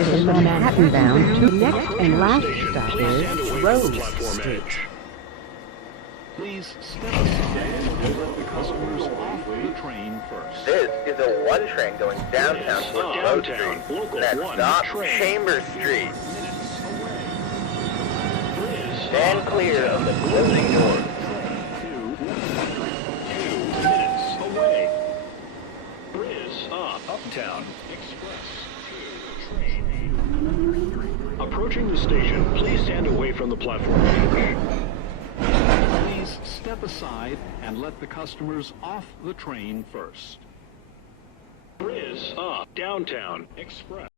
is a Manhattan-bound to next and last stop is Rose Street. Please step aside and let the customers off the train first. This is a one train going downtown towards Rose Street. Next stop, Chambers Street. Stand clear of the closing doors. 2 minutes away. Briz Uptown Express 2 train. Approaching the station, please stand away from the platform. Please step aside and let the customers off the train first. Briz Downtown Express.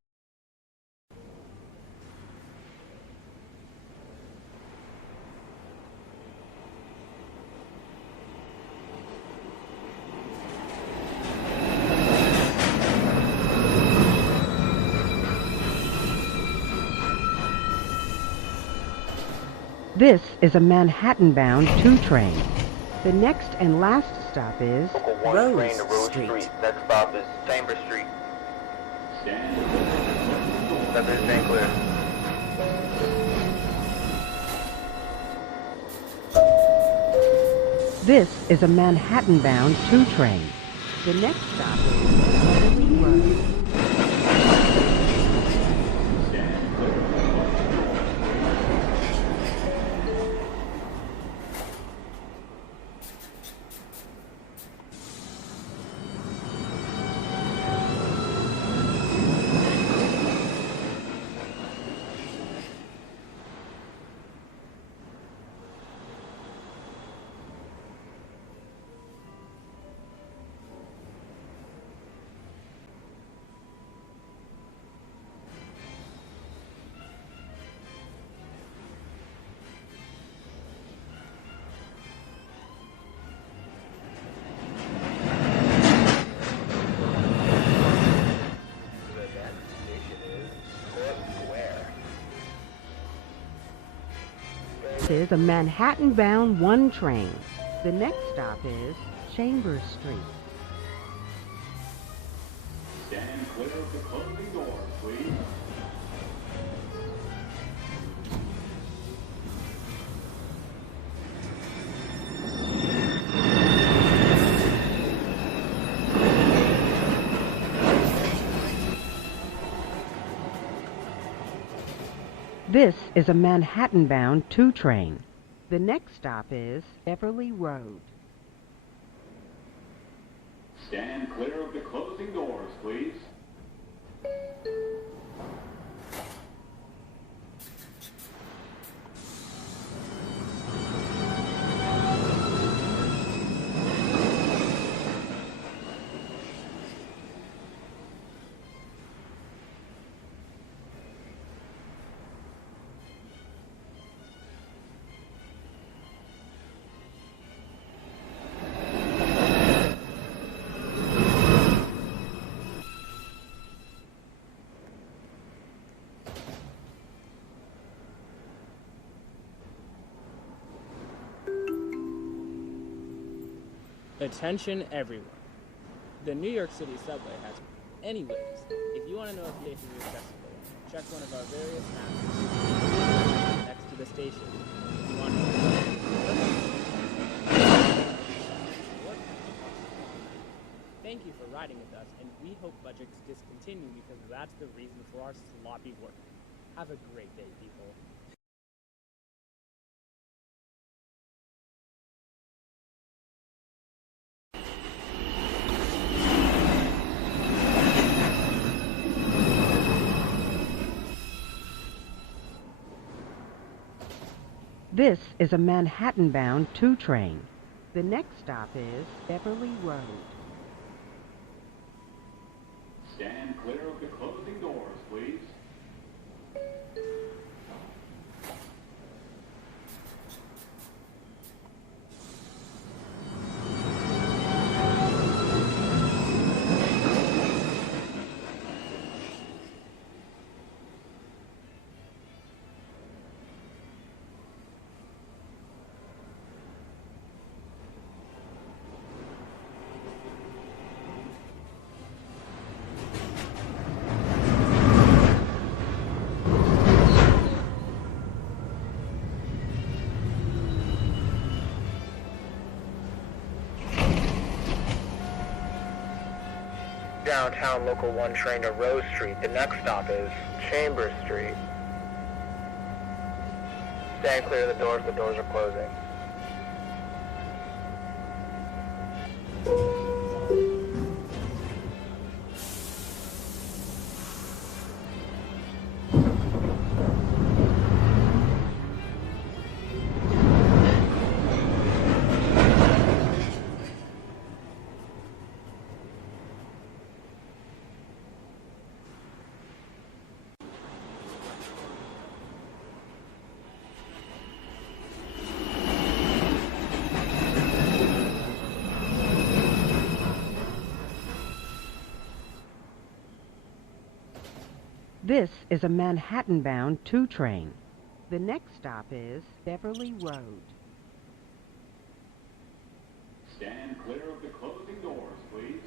This is a Manhattan-bound 2 train. The next and last stop is Rose Street. Next stop is Chambers Street. Stand clear. This is a Manhattan-bound 2 train. The next stop is Beverly Road. This is a Manhattan-bound 1 train. The next stop is Chambers Street. Stand clear of the closing doors, please. This is a Manhattan-bound 2 train. The next stop is Beverly Road. Stand clear of the closing doors, please. Attention everyone. The New York City subway has... Anyways, if you want to know if station is accessible, check one of our various maps next to the station. If you want to Thank you for riding with us, and we hope budgets discontinue because that's the reason for our sloppy work. Have a great day, people. This is a Manhattan-bound 2 train. The next stop is Beverly Road. Stand clear of the closing doors, please. Downtown Local 1 train to Rose Street. The next stop is Chambers Street. Stand clear of the doors are closing. This is a Manhattan-bound 2 train. The next stop is Beverly Road. Stand clear of the closing doors, please.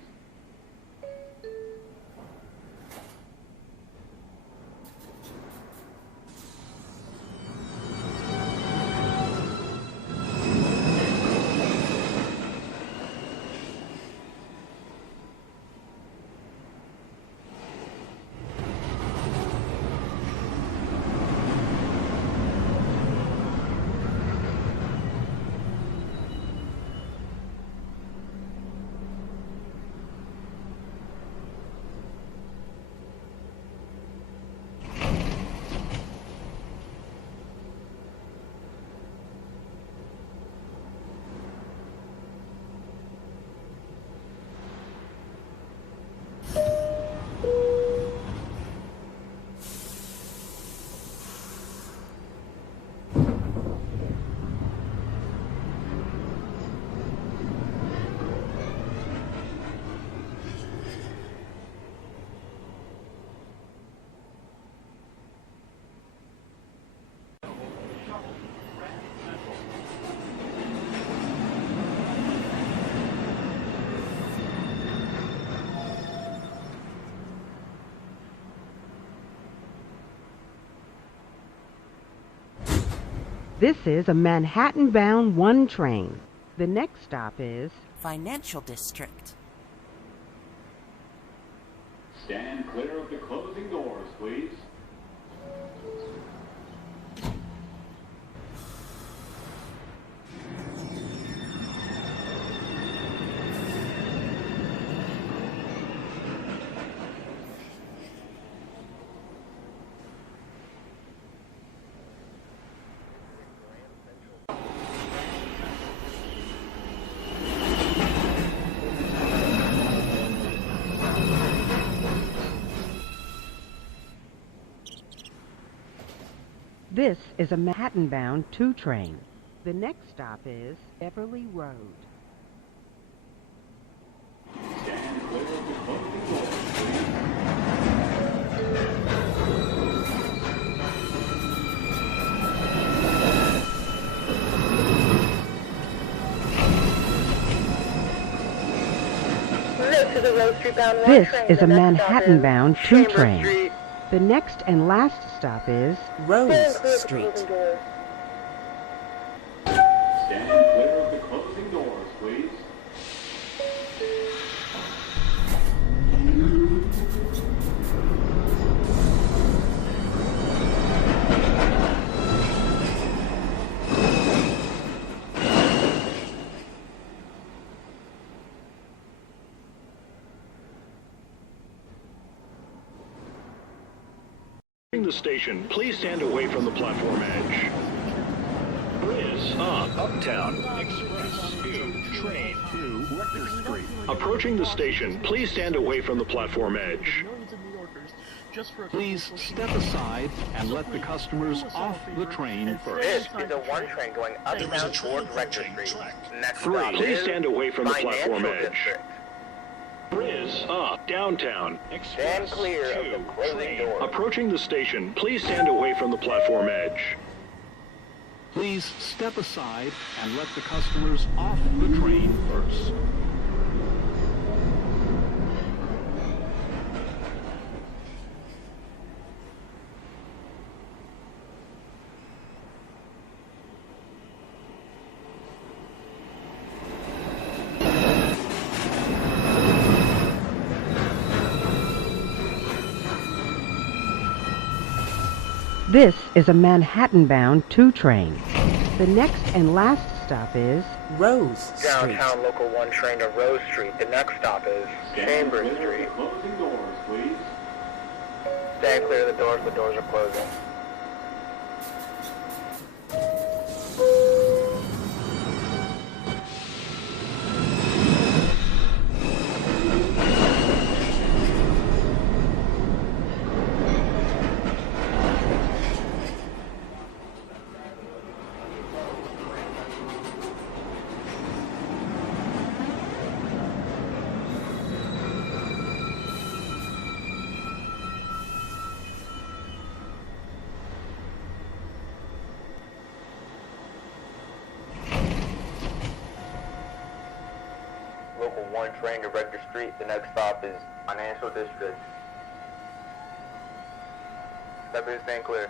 This is a Manhattan-bound 1 train. The next stop is Financial District. Stand clear of the closing doors, please. This is a Manhattan-bound 2 train. The next stop is Beverly Road. Stand clear of the closing doors, please. This is a Manhattan-bound 2 train. The next and last stop is Rose Street. Stand clear of the closing doors, please. The station, please stand away from the platform edge. Briz up, Uptown, Express 2, train to Rector Street. Approaching the station, please stand away from the platform edge. Please step aside and let the customers off the train This first. is a 1 train going uptown toward Rector Street. Next 3, stop please is stand away from the platform Financial edge. District. Briz up, downtown, Stand Express clear of 2, the closing train. doors. Approaching the station, please stand away from the platform edge. Please step aside and let the customers off the train first. This is a Manhattan-bound 2 train. The next and last stop is Rose Street. Downtown Local 1 train to Rose Street. The next stop is Chambers Street. Closing doors, please. Stand clear of the doors are closing. Local 1 train to Rector Street. The next stop is Financial District. Everybody stand clear.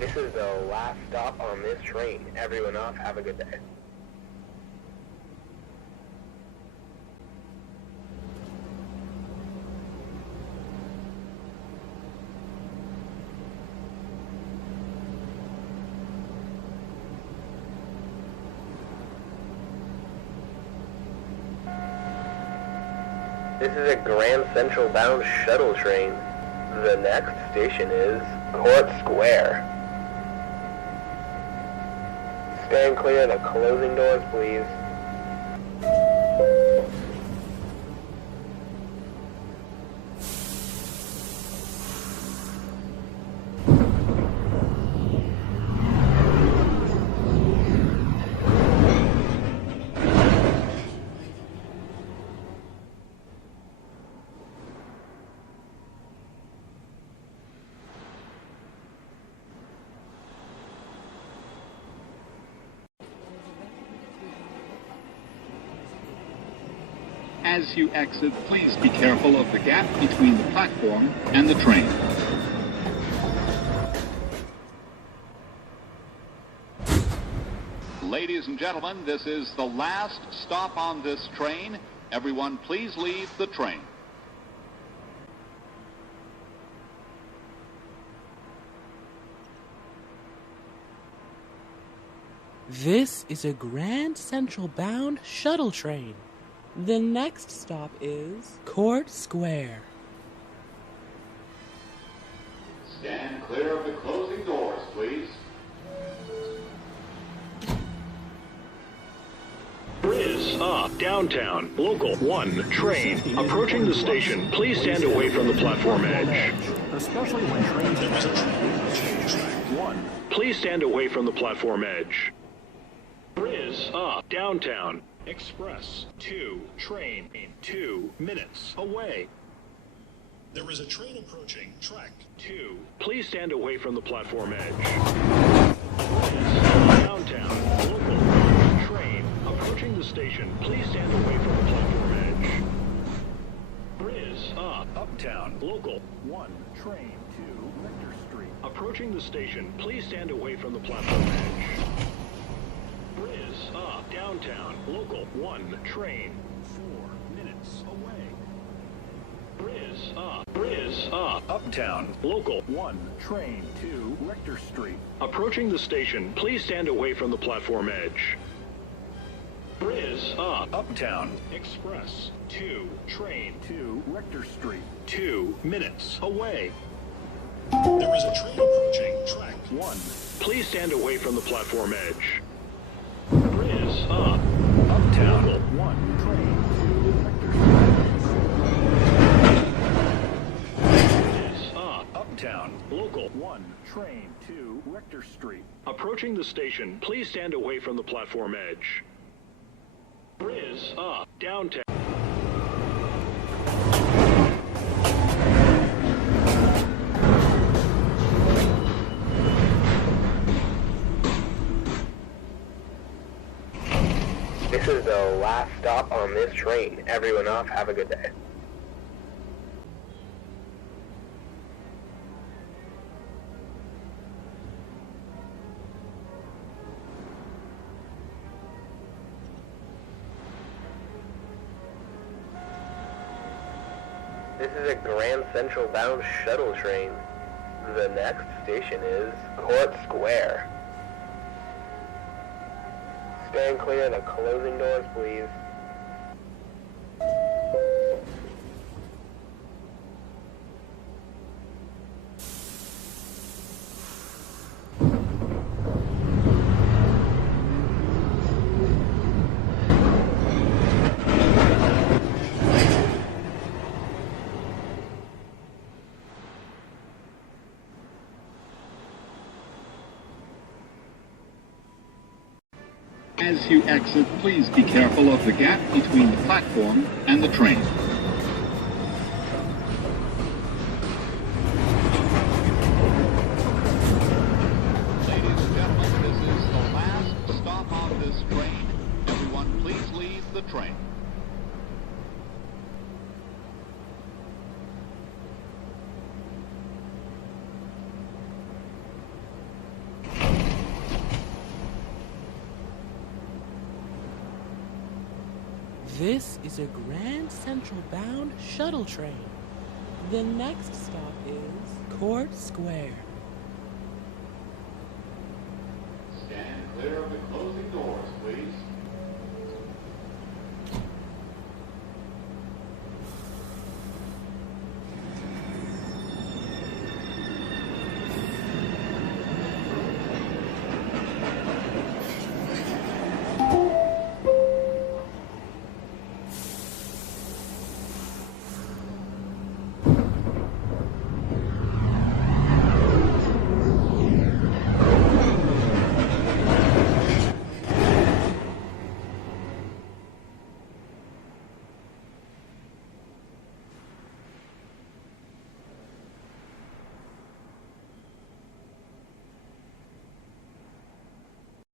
This is the last stop on this train. Everyone off, have a good day. This is a Grand Central bound shuttle train. The next station is Court Square. Stand clear of the closing doors, please. As you exit, please be careful of the gap between the platform and the train. Ladies and gentlemen, this is the last stop on this train. Everyone, please leave the train. This is a Grand Central bound shuttle train. The next stop is Court Square. Stand clear of the closing doors, please. Riz up, downtown, local 1 train. Approaching the station, please stand away from the platform edge. Especially when trains Track 1. Please stand away from the platform edge. Riz up, downtown. Express 2 train 2 minutes away. There is a train approaching track 2. Please stand away from the platform edge. Downtown, local, train approaching the station. Please stand away from the platform edge. Briz up, uptown, local 1, train 2, Victor Street. Approaching the station. Please stand away from the platform edge. Briz up, downtown, local 1, train 4 minutes away. Briz up, uptown, local 1, train 2, Rector Street. Approaching the station. Please stand away from the platform edge. Briz up, uptown, express 2, train 2, Rector Street. 2 minutes away. There is a train approaching track 1. Please stand away from the platform edge. Briz up, uptown, local 1, train 2, Rector Street. Uptown, local 1, train 2, Rector Street. Approaching the station. Please stand away from the platform edge. Briz up, downtown. This is the last stop on this train. Everyone off, have a good day. This is a Grand Central bound shuttle train. The next station is Court Square. Stand clear of the closing doors, please. As you exit, please be careful of the gap between the platform and the train. Ladies and gentlemen, this is the last stop on this train. Everyone, please leave the train. This is a Grand Central bound shuttle train. The next stop is Court Square. Stand clear of the